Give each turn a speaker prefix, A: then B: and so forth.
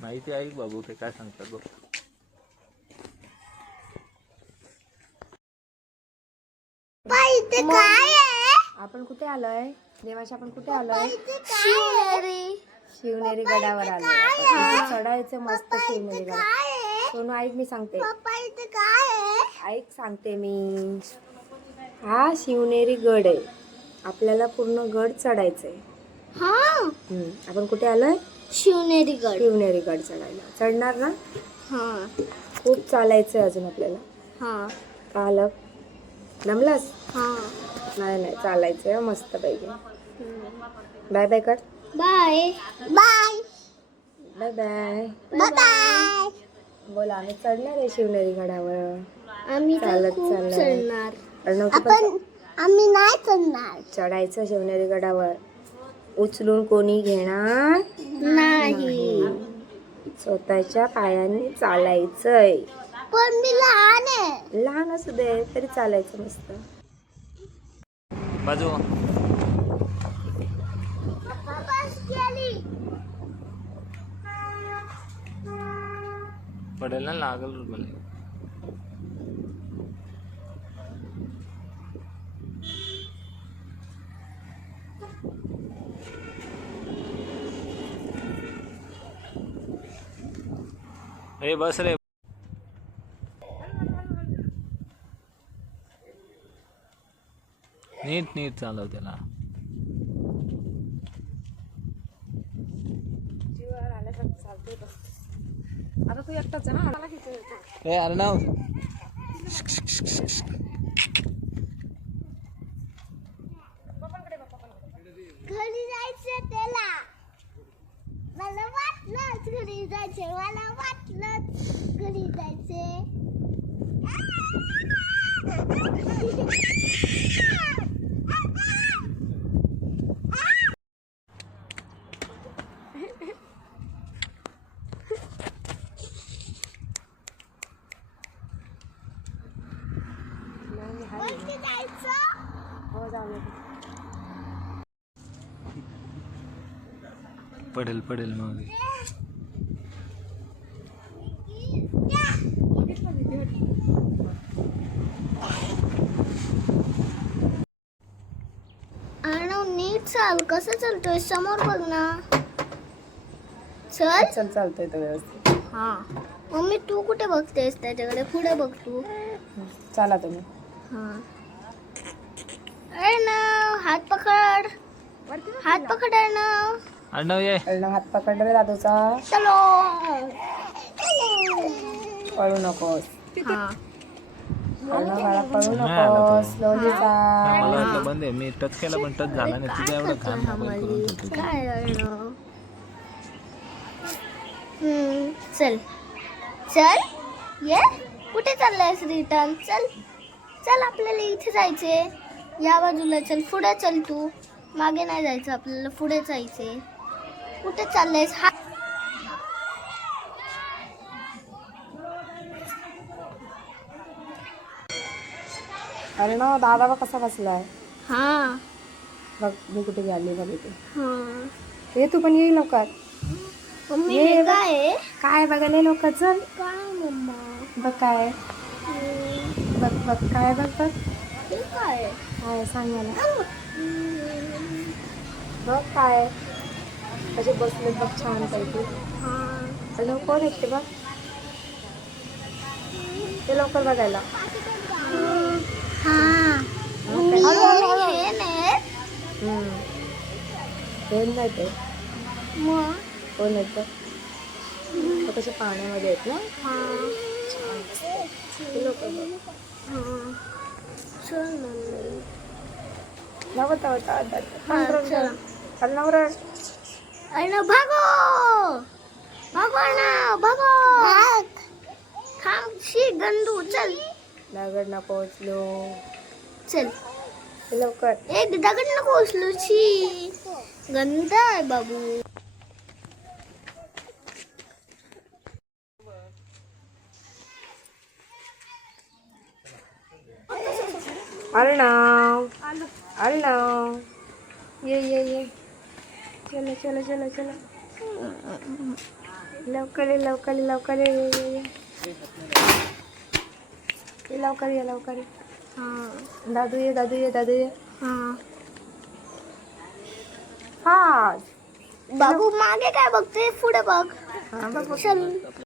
A: माहिती ऐक बाबू ते काय सांगतात बघ.
B: आपण कुठे आलोय देवाशी? आपण कुठे आलोय? शिवनेरी गडावर आलोय. चढायचं मस्त शिवनेरी गड. सोनू ऐक मी सांगते. ऐक सांगते मी. हा शिवनेरी गड आहे. आपल्याला पूर्ण गड चढायचंय. आपण कुठे आलोय?
C: शिवनेरी गड.
B: शिवनेरी गड चढायला. चढणार ना? खूप चालायचंय अजून आपल्याला. चालक जमलास? नाही चालायचंय मस्त पैकी. बाय बाय कर.
C: Bye bye
B: bye bye
C: bye.
B: बोला आम्ही चढणार आहे शिवनेरी गडावर.
C: आम्ही
B: चालत
C: चढणार.
B: चालणार.
C: आम्ही नाही चढणार.
B: चढायचं शिवनेरी गडावर. उचलून कोणी घेणार
C: नाही.
B: स्वतःच्या पायाने चालायचंय.
C: पण मी लहान आहे.
B: लहान असू दे तरी चालायचं मस्त.
A: बाजू पडेल ना, लागल मला. ए बस रे. नीट नीट चालव त्याला.
B: आता तू एकटाच आहे ना?
A: ए अर्णव
C: घरी जायचं त्याला. मला वाटलंच घरी जायचे. मला वाटलंच घरी जायचे. वरती जायचं.
B: हो जाऊ.
A: पडेल पडेल मग.
C: अर्णव नीट चाल. कसं चालतोय? समोर बघ ना. चल.
B: चालतोय तो व्यवस्थित.
C: मम्मी तू कुठे बघतेस त्याच्याकडे? पुढे बघ तू.
B: चला तुम्ही.
C: अर्णव हात पकड. हात पकड अर्णव.
A: अर्णव ये.
B: हात पकड रे दादूचा.
C: चलो.
B: पळू नकोस. बाळा पळू
A: नाही आला
B: नकोस.
A: तो.
B: स्लोली
A: मला
B: चाल.
A: वाटलं बंद आहे. मी टच केला पण टच झाला नाही. तुझ्या एवढं काम मोबाईल करून ठेवतो.
C: काय अर्णव? चल चल ये. कुठे चाललायस? रिटर्न चल. चल आपल्याला इथे जायचे. या बाजूला चल. पुढे चल तू. मागे नाही जायचं आपल्याला. पुढे जायचे. कुठे चाललायस?
B: अरे ना दादा बा कसा बसलाय.
C: बघ
B: मी कुठे गेली बघ इथे.
C: हा.
B: ये तू पण ये लवकर.
C: मम्मी
B: ये
C: हे
B: बघ.
C: काय?
B: काय बघायला लवकर चल.
C: काय मम्मा?
B: बघ काय. बघ काय बघ.
C: हे काय?
B: काय सांग मला. बघ काय असे बसले बघ छान पैकी. हॅलो कोण येते बघ. ते लवकर बघायला. हे नाही ते कोण येतं. तो कसे पाण्यामध्ये आहेत ना. ते लोक
C: अर्णव भागो. भागो अर्णव भागो. थांब शी गंदू. चल.
B: दगड पोहोचलो.
C: चल
B: लवकर.
C: एक दगड नको उचलू. शी गंद आहे बाबू.
B: अर्णव ये चलो. लवकर ये लवकर ये लवकर ये लवकर ये लवकर ये.
C: हां
B: दादू ये दादू ये दादू ये.
C: हां
B: फास्ट.
C: बाबू मागे काय बघते पुढे बघ
B: हा बघ.
C: चल